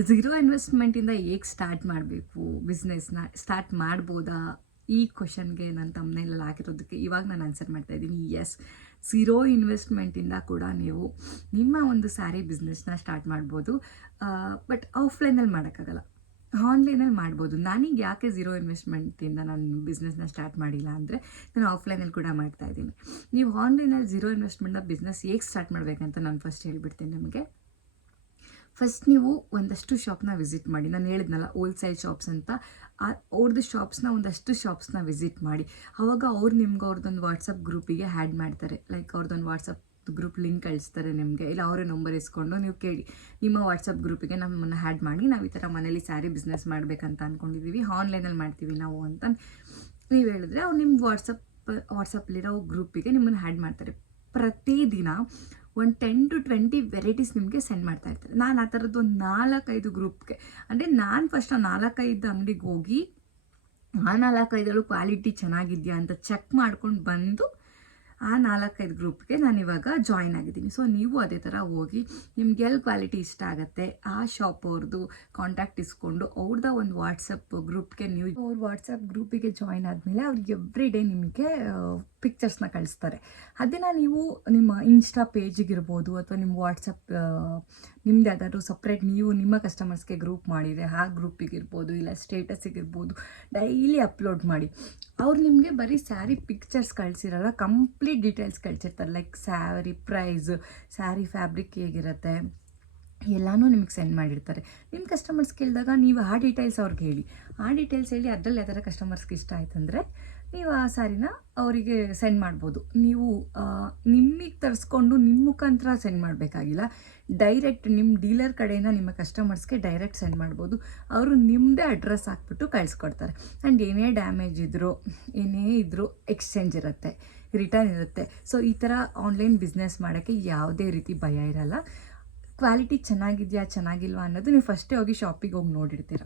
ಝೀರೋ ಇನ್ವೆಸ್ಟ್ಮೆಂಟಿಂದ ಹೇಗೆ ಸ್ಟಾರ್ಟ್ ಮಾಡಬೇಕು, ಬಿಸ್ನೆಸ್ನ ಸ್ಟಾರ್ಟ್ ಮಾಡ್ಬೋದಾ, ಈ ಕ್ವಶನ್ಗೆ ನಾನು ತಮ್ಮನೇಲಿ ಹಾಕಿರೋದಕ್ಕೆ ಇವಾಗ ನಾನು ಆನ್ಸರ್ ಮಾಡ್ತಾಯಿದ್ದೀನಿ. ಎಸ್, ಝೀರೋ ಇನ್ವೆಸ್ಟ್ಮೆಂಟಿಂದ ಕೂಡ ನೀವು ನಿಮ್ಮ ಒಂದು ಸ್ಯಾರಿ ಬಿಸ್ನೆಸ್ನ ಸ್ಟಾರ್ಟ್ ಮಾಡ್ಬೋದು. ಬಟ್ ಆಫ್ಲೈನಲ್ಲಿ ಮಾಡೋಕ್ಕಾಗಲ್ಲ, ಆನ್ಲೈನಲ್ಲಿ ಮಾಡ್ಬೋದು. ನನಗೆ ಯಾಕೆ ಝೀರೋ ಇನ್ವೆಸ್ಟ್ಮೆಂಟಿಂದ ನಾನು ಬಿಸ್ನೆಸ್ನ ಸ್ಟಾರ್ಟ್ ಮಾಡಿಲ್ಲ ಅಂದರೆ ನಾನು ಆಫ್ಲೈನಲ್ಲಿ ಕೂಡ ಮಾಡ್ತಾಯಿದ್ದೀನಿ. ನೀವು ಆನ್ಲೈನಲ್ಲಿ ಝೀರೋ ಇನ್ವೆಸ್ಟ್ಮೆಂಟ್ನ ಬಿಸ್ನೆಸ್ ಹೇಗೆ ಸ್ಟಾರ್ಟ್ ಮಾಡಬೇಕಂತ ನಾನು ಫಸ್ಟ್ ಹೇಳ್ಬಿಡ್ತೀನಿ ನಿಮಗೆ. ಫಸ್ಟ್ ನೀವು ಒಂದಷ್ಟು ಶಾಪ್ನ ವಿಸಿಟ್ ಮಾಡಿ. ನಾನು ಹೇಳಿದ್ನಲ್ಲ ಹೋಲ್ಸೇಲ್ ಶಾಪ್ಸ್ ಅಂತ, ಅವ್ರದ್ದು ಶಾಪ್ಸ್ನ ಒಂದಷ್ಟು ಶಾಪ್ಸ್ನ ವಿಸಿಟ್ ಮಾಡಿ. ಆವಾಗ ಅವ್ರು ನಿಮ್ಗೆ ಅವ್ರದ್ದೊಂದು ವಾಟ್ಸಪ್ ಗ್ರೂಪಿಗೆ ಆ್ಯಡ್ ಮಾಡ್ತಾರೆ. ಲೈಕ್ ಅವ್ರದ್ದೊಂದು ವಾಟ್ಸಪ್ ಗ್ರೂಪ್ ಲಿಂಕ್ ಕಳಿಸ್ತಾರೆ ನಿಮಗೆ, ಇಲ್ಲ ಅವರೇ ನಂಬರ್ ಇಸ್ಕೊಂಡು ನೀವು ಕೇಳಿ ನಿಮ್ಮ ವಾಟ್ಸಪ್ ಗ್ರೂಪಿಗೆ ನಮ್ಮನ್ನು ಆ್ಯಡ್ ಮಾಡಿ, ನಾವು ಈ ಥರ ಮನೇಲಿ ಸ್ಯಾರಿ ಬಿಸ್ನೆಸ್ ಮಾಡಬೇಕಂತ ಅಂದ್ಕೊಂಡಿದ್ದೀವಿ, ಆನ್ಲೈನಲ್ಲಿ ಮಾಡ್ತೀವಿ ನಾವು ಅಂತ ನೀವು ಹೇಳಿದ್ರೆ ಅವ್ರು ನಿಮ್ಮ ವಾಟ್ಸಪ್ಪಲ್ಲಿರೋ ಗ್ರೂಪಿಗೆ ನಿಮ್ಮನ್ನು ಆ್ಯಡ್ ಮಾಡ್ತಾರೆ. ಪ್ರತಿದಿನ ಒಂದು 10 to 20 ವೆರೈಟೀಸ್ ನಿಮಗೆ ಸೆಂಡ್ ಮಾಡ್ತಾ ಇರ್ತಾರೆ. ನಾನು ಆ ಥರದ್ದು ಒಂದು 4-5 ಗ್ರೂಪ್ಗೆ, ಅಂದರೆ ನಾನು ಫಸ್ಟ್ ಆ 4-5 ಅಂಗಡಿಗೆ ಹೋಗಿ ಆ 4-5 ಕ್ವಾಲಿಟಿ ಚೆನ್ನಾಗಿದೆಯಾ ಅಂತ ಚೆಕ್ ಮಾಡ್ಕೊಂಡು ಬಂದು ಆ 4-5 ಗ್ರೂಪ್ಗೆ ನಾನಿವಾಗ ಜಾಯ್ನ್ ಆಗಿದ್ದೀನಿ. ಸೊ ನೀವು ಅದೇ ಥರ ಹೋಗಿ ನಿಮ್ಗೆ ಎಲ್ಲಿ ಕ್ವಾಲಿಟಿ ಇಷ್ಟ ಆಗುತ್ತೆ ಆ ಶಾಪ್ ಅವ್ರದ್ದು ಕಾಂಟ್ಯಾಕ್ಟ್ ಇಸ್ಕೊಂಡು ಅವ್ರದ್ದು ಒಂದು ವಾಟ್ಸಪ್ ಗ್ರೂಪ್ಗೆ ನೀವು ಅವ್ರ ವಾಟ್ಸಪ್ ಗ್ರೂಪಿಗೆ ಜಾಯ್ನ್ ಆದಮೇಲೆ ಅವ್ರಿಗೆ ಎವ್ರಿ ಡೇ ನಿಮಗೆ ಪಿಕ್ಚರ್ಸ್ನ ಕಳಿಸ್ತಾರೆ. ಅದನ್ನು ನೀವು ನಿಮ್ಮ ಇನ್ಸ್ಟಾ ಪೇಜಿಗಿರ್ಬೋದು ಅಥವಾ ನಿಮ್ಮ ವಾಟ್ಸಪ್ ನಿಮ್ದು ಯಾವ್ದಾದ್ರು ಸಪ್ರೇಟ್ ನೀವು ನಿಮ್ಮ ಕಸ್ಟಮರ್ಸ್ಗೆ ಗ್ರೂಪ್ ಮಾಡಿದರೆ ಆ ಗ್ರೂಪಿಗಿರ್ಬೋದು, ಇಲ್ಲ ಸ್ಟೇಟಸ್ಸಿಗಿರ್ಬೋದು, ಡೈಲಿ ಅಪ್ಲೋಡ್ ಮಾಡಿ. ಅವ್ರು ನಿಮಗೆ ಬರೀ ಸ್ಯಾರಿ ಪಿಕ್ಚರ್ಸ್ ಕಳಿಸಿರಲ್ಲ, ಕಂಪ್ಲೀಟ್ ಡೀಟೇಲ್ಸ್ ಕಳಿಸಿರ್ತಾರೆ. Like sari price, sari fabric ಹೇಗಿರುತ್ತೆ ಎಲ್ಲನೂ ನಿಮಗೆ ಸೆಂಡ್ ಮಾಡಿರ್ತಾರೆ. ನಿಮ್ಮ ಕಸ್ಟಮರ್ಸ್ ಕೇಳಿದಾಗ ನೀವು ಆ ಡೀಟೇಲ್ಸ್ ಅವ್ರಿಗೆ ಹೇಳಿ. ಆ ಡೀಟೇಲ್ಸ್ ಹೇಳಿ ಅದರಲ್ಲಿ ಯಾವ್ದಾರ ಕಸ್ಟಮರ್ಸ್ಗೆ ಇಷ್ಟ ಆಯ್ತಂದರೆ ನೀವು ಆ ಸ್ಯಾರಿನ ಅವರಿಗೆ ಸೆಂಡ್ ಮಾಡ್ಬೋದು. ನೀವು ನಿಮಗೆ ತರಿಸ್ಕೊಂಡು ನಿಮ್ಮ ಮುಖಾಂತರ ಸೆಂಡ್ ಮಾಡಬೇಕಾಗಿಲ್ಲ. ಡೈರೆಕ್ಟ್ ನಿಮ್ಮ ಡೀಲರ್ ಕಡೆಯಿಂದ ನಿಮ್ಮ ಕಸ್ಟಮರ್ಸ್ಗೆ ಡೈರೆಕ್ಟ್ ಸೆಂಡ್ ಮಾಡ್ಬೋದು. ಅವರು ನಿಮ್ಮದೇ ಅಡ್ರೆಸ್ ಹಾಕ್ಬಿಟ್ಟು ಕಳಿಸ್ಕೊಡ್ತಾರೆ. ಆ್ಯಂಡ್ ಏನೇ ಡ್ಯಾಮೇಜ್ ಇದ್ದರೂ ಏನೇ ಇದ್ದರೂ ಎಕ್ಸ್ಚೇಂಜ್ ಇರುತ್ತೆ, ರಿಟರ್ನ್ ಇರುತ್ತೆ. ಸೊ ಈ ಥರ ಆನ್ಲೈನ್ ಬಿಸ್ನೆಸ್ ಮಾಡೋಕ್ಕೆ ಯಾವುದೇ ರೀತಿ ಭಯ ಇರಲ್ಲ. ಕ್ವಾಲಿಟಿ ಚೆನ್ನಾಗಿದೆಯಾ ಚೆನ್ನಾಗಿಲ್ವಾ ಅನ್ನೋದು ನೀವು ಫಸ್ಟೇ ಹೋಗಿ ಶಾಪಿಗೆ ಹೋಗಿ ನೋಡಿರ್ತೀರ.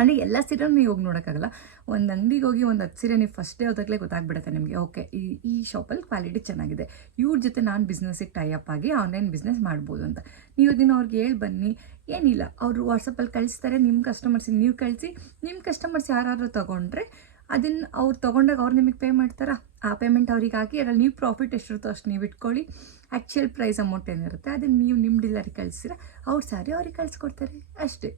ಅಂದರೆ ಎಲ್ಲ ಸೀರೆನೂ ನೀವು ಹೋಗಿ ನೋಡೋಕ್ಕಾಗಲ್ಲ. ಒಂದು ಅಂಗಡಿಗೆ ಹೋಗಿ ಒಂದು 10 ಸೀರೆ ನೀವು ಫಸ್ಟೇ ಹೋದಾಗಲೇ ಗೊತ್ತಾಗ್ಬಿಡುತ್ತೆ ನಿಮಗೆ. ಓಕೆ ಈ ಶಾಪಲ್ಲಿ ಕ್ವಾಲಿಟಿ ಚೆನ್ನಾಗಿದೆ, ಇವ್ರ ಜೊತೆ ನಾನು ಬಿಸ್ನೆಸ್ಸಿಗೆ ಟೈಅಪ್ ಆಗಿ ಆನ್ಲೈನ್ ಬಿಸ್ನೆಸ್ ಮಾಡ್ಬೋದು ಅಂತ. ನೀವು ಅದನ್ನು ಅವ್ರಿಗೆ ಹೇಳಿ ಬನ್ನಿ. ಏನಿಲ್ಲ, ಅವರು ವಾಟ್ಸಪ್ಪಲ್ಲಿ ಕಳಿಸ್ತಾರೆ, ನಿಮ್ಮ ಕಸ್ಟಮರ್ಸಿಗೆ ನೀವು ಕಳಿಸಿ. ನಿಮ್ಮ ಕಸ್ಟಮರ್ಸ್ ಯಾರಾದರೂ ತೊಗೊಂಡ್ರೆ ಅದನ್ನು ಅವ್ರು ತೊಗೊಂಡಾಗ ಅವ್ರು ನಿಮಗೆ ಪೇ ಮಾಡ್ತಾರಾ, ಆ ಪೇಮೆಂಟ್ ಅವ್ರಿಗೆ ಹಾಕಿ ಅದರಲ್ಲಿ ನೀವು ಪ್ರಾಫಿಟ್ ಎಷ್ಟಿರುತ್ತೋ ಅಷ್ಟು ನೀವು ಇಟ್ಕೊಳ್ಳಿ. ಆ್ಯಕ್ಚುಯಲ್ ಪ್ರೈಸ್ ಅಮೌಂಟ್ ಏನಿರುತ್ತೆ ಅದನ್ನು ನೀವು ನಿಮ್ಮ ಡೀಲರಿಗೆ ಕಳಿಸಿರ ಅವ್ರು ಸ್ಯಾರಿ ಅವ್ರಿಗೆ ಕಳಿಸ್ಕೊಡ್ತಾರೆ. ಅಷ್ಟೇ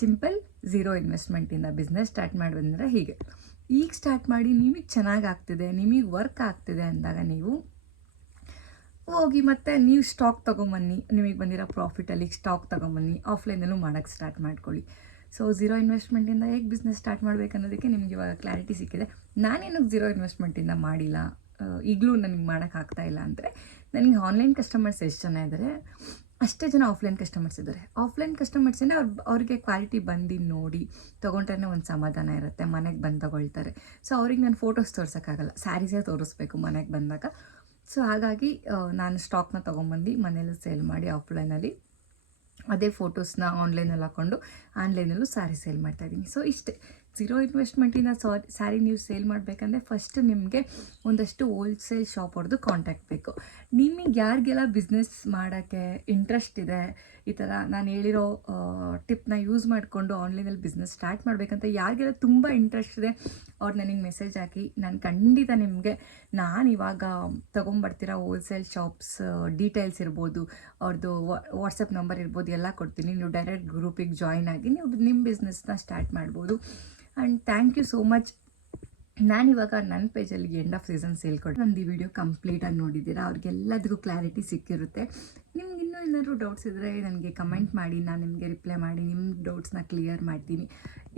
ಸಿಂಪಲ್. ಝೀರೋ ಇನ್ವೆಸ್ಟ್ಮೆಂಟಿಂದ ಬಿಸ್ನೆಸ್ ಸ್ಟಾರ್ಟ್ ಮಾಡಿದ್ರೆ ಹೀಗೆ. ಈಗ ಸ್ಟಾರ್ಟ್ ಮಾಡಿ ನಿಮಗೆ ಚೆನ್ನಾಗಿ ಆಗ್ತಿದೆ, ನಿಮಗೆ ವರ್ಕ್ ಆಗ್ತಿದೆ ಅಂದಾಗ ನೀವು ಹೋಗಿ ಮತ್ತೆ ನೀವು ಸ್ಟಾಕ್ ತೊಗೊಂಬನ್ನಿ. ನಿಮಗೆ ಬಂದಿರೋ ಪ್ರಾಫಿಟಲ್ಲಿ ಸ್ಟಾಕ್ ತೊಗೊಂಬನ್ನಿ, ಆಫ್ಲೈನಲ್ಲೂ ಮಾಡೋಕ್ಕೆ ಸ್ಟಾರ್ಟ್ ಮಾಡ್ಕೊಳ್ಳಿ. ಸೊ ಝೀರೋ ಇನ್ವೆಸ್ಟ್ಮೆಂಟಿಂದ ಹೇಗೆ ಬಿಸ್ನೆಸ್ ಸ್ಟಾರ್ಟ್ ಮಾಡಬೇಕು ಅನ್ನೋದಕ್ಕೆ ನಿಮಗೆ ಇವಾಗ ಕ್ಲಾರಿಟಿ ಸಿಕ್ಕಿದೆ. ನಾನೇನಕ್ಕೆ ಝೀರೋ ಇನ್ವೆಸ್ಟ್ಮೆಂಟಿಂದ ಮಾಡಿಲ್ಲ, ಈಗಲೂ ನನಗೆ ಮಾಡೋಕ್ಕಾಗ್ತಾಯಿಲ್ಲ ಅಂದರೆ ನನಗೆ ಆನ್ಲೈನ್ ಕಸ್ಟಮರ್ಸ್ ಎಷ್ಟು ಜನ ಇದ್ದಾರೆ, ಅಷ್ಟೇ ಜನ ಆಫ್ಲೈನ್ ಕಸ್ಟಮರ್ಸ್ ಇದ್ದಾರೆ. ಆಫ್ಲೈನ್ ಕಸ್ಟಮರ್ಸೇ ಅವ್ರಿಗೆ ಕ್ವಾಲಿಟಿ ಬಂದು ನೋಡಿ ತೊಗೊಂಡ್ರೆ ಒಂದು ಸಮಾಧಾನ ಇರುತ್ತೆ, ಮನೆಗೆ ಬಂದು ತೊಗೊಳ್ತಾರೆ. ಸೊ ಅವ್ರಿಗೆ ನಾನು ಫೋಟೋಸ್ ತೋರ್ಸೋಕ್ಕಾಗಲ್ಲ, ಸ್ಯಾರೀಸೇ ತೋರಿಸ್ಬೇಕು ಮನೆಗೆ ಬಂದಾಗ. ಸೊ ಹಾಗಾಗಿ ನಾನು ಸ್ಟಾಕ್ನ ತೊಗೊಂಬಂದು ಮನೇಲಿ ಸೇಲ್ ಮಾಡಿ ಆಫ್ಲೈನಲ್ಲಿ ಅದೇ ಫೋಟೋಸ್ನ ಆನ್ಲೈನಲ್ಲಿ ಹಾಕ್ಕೊಂಡು ಆನ್ಲೈನಲ್ಲೂ ಸ್ಯಾರಿ ಸೇಲ್ ಮಾಡ್ತಾಯಿದ್ದೀನಿ. ಸೊ ಇಷ್ಟೇ, ಝೀರೋ ಇನ್ವೆಸ್ಟ್ಮೆಂಟಿಂದ ಸ್ಯಾರಿ ನೀವು ಸೇಲ್ ಮಾಡಬೇಕಂದ್ರೆ ಫಸ್ಟ್ ನಿಮಗೆ ಒಂದಷ್ಟು ಹೋಲ್ಸೇಲ್ ಶಾಪ್ ಅವ್ರದ್ದು ಕಾಂಟ್ಯಾಕ್ಟ್ ಬೇಕು. ನಿಮಗೆ ಯಾರಿಗೆಲ್ಲ ಬಿಸ್ನೆಸ್ ಮಾಡೋಕ್ಕೆ ಇಂಟ್ರೆಸ್ಟ್ ಇದೆ, ಈ ಥರ ನಾನು ಹೇಳಿರೋ ಟಿಪ್ನ ಯೂಸ್ ಮಾಡಿಕೊಂಡು ಆನ್ಲೈನಲ್ಲಿ ಬಿಸ್ನೆಸ್ ಸ್ಟಾರ್ಟ್ ಮಾಡಬೇಕಂತ ಯಾರಿಗೆಲ್ಲ ತುಂಬ ಇಂಟ್ರೆಸ್ಟ್ ಇದೆ ಅವ್ರು ನನಗೆ ಮೆಸೇಜ್ ಹಾಕಿ, ನಾನು ಖಂಡಿತ ನಿಮಗೆ ನಾನು ಇವಾಗ ತೊಗೊಂಬರ್ತಿರೋ ಹೋಲ್ಸೇಲ್ ಶಾಪ್ಸ್ ಡೀಟೇಲ್ಸ್ ಇರ್ಬೋದು, ಅವ್ರದ್ದು ವಾಟ್ಸಪ್ ನಂಬರ್ ಇರ್ಬೋದು ಎಲ್ಲ ಕೊಡ್ತೀನಿ. ನೀವು ಡೈರೆಕ್ಟ್ ಗ್ರೂಪಿಗೆ ಜಾಯ್ನ್ ಆಗಿ ನೀವು ನಿಮ್ಮ ಬಿಸ್ನೆಸ್ನ ಸ್ಟಾರ್ಟ್ ಮಾಡ್ಬೋದು. And thank you so much. ನಾನಿವಾಗ ನನ್ನ ಪೇಜಲ್ಲಿ ಎಂಡ್ ಆಫ್ ಸೀಸನ್ ಸೇಲ್ ಕೊಟ್ಟು ನಂದು ಈ ವಿಡಿಯೋ ಕಂಪ್ಲೀಟಾಗಿ ನೋಡಿದ್ದೀರಾ, ಅವ್ರಿಗೆಲ್ಲದಕ್ಕೂ ಕ್ಲಾರಿಟಿ ಸಿಕ್ಕಿರುತ್ತೆ. ನಿಮ್ಗೆ ಇನ್ನೂ ಏನಾದರೂ ಡೌಟ್ಸ್ ಇದ್ದರೆ ನನಗೆ ಕಮೆಂಟ್ ಮಾಡಿ, ನಾನು ನಿಮಗೆ ರಿಪ್ಲೈ ಮಾಡಿ ನಿಮ್ಮ ಡೌಟ್ಸ್ನ ಕ್ಲಿಯರ್ ಮಾಡ್ತೀನಿ.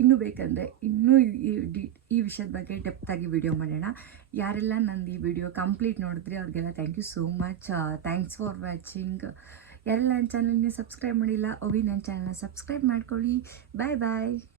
ಇನ್ನೂ ಬೇಕಂದರೆ ಇನ್ನೂ ಈ ವಿಷಯದ ಬಗ್ಗೆ ಡೆಪ್ತಾಗಿ ವಿಡಿಯೋ ಮಾಡೋಣ. ಯಾರೆಲ್ಲ ನಂದು ಈ ವಿಡಿಯೋ ಕಂಪ್ಲೀಟ್ ನೋಡಿದ್ರಿ ಅವ್ರಿಗೆಲ್ಲ thank you so much. Thanks for watching. ಯಾರೆಲ್ಲ ನನ್ನ ಚಾನಲ್ನ ಸಬ್ಸ್ಕ್ರೈಬ್ ಮಾಡಿಲ್ಲ ಹೋಗಿ ನನ್ನ ಚಾನಲ್ನ ಸಬ್ಸ್ಕ್ರೈಬ್ ಮಾಡ್ಕೊಳ್ಳಿ. ಬಾಯ್ ಬಾಯ್.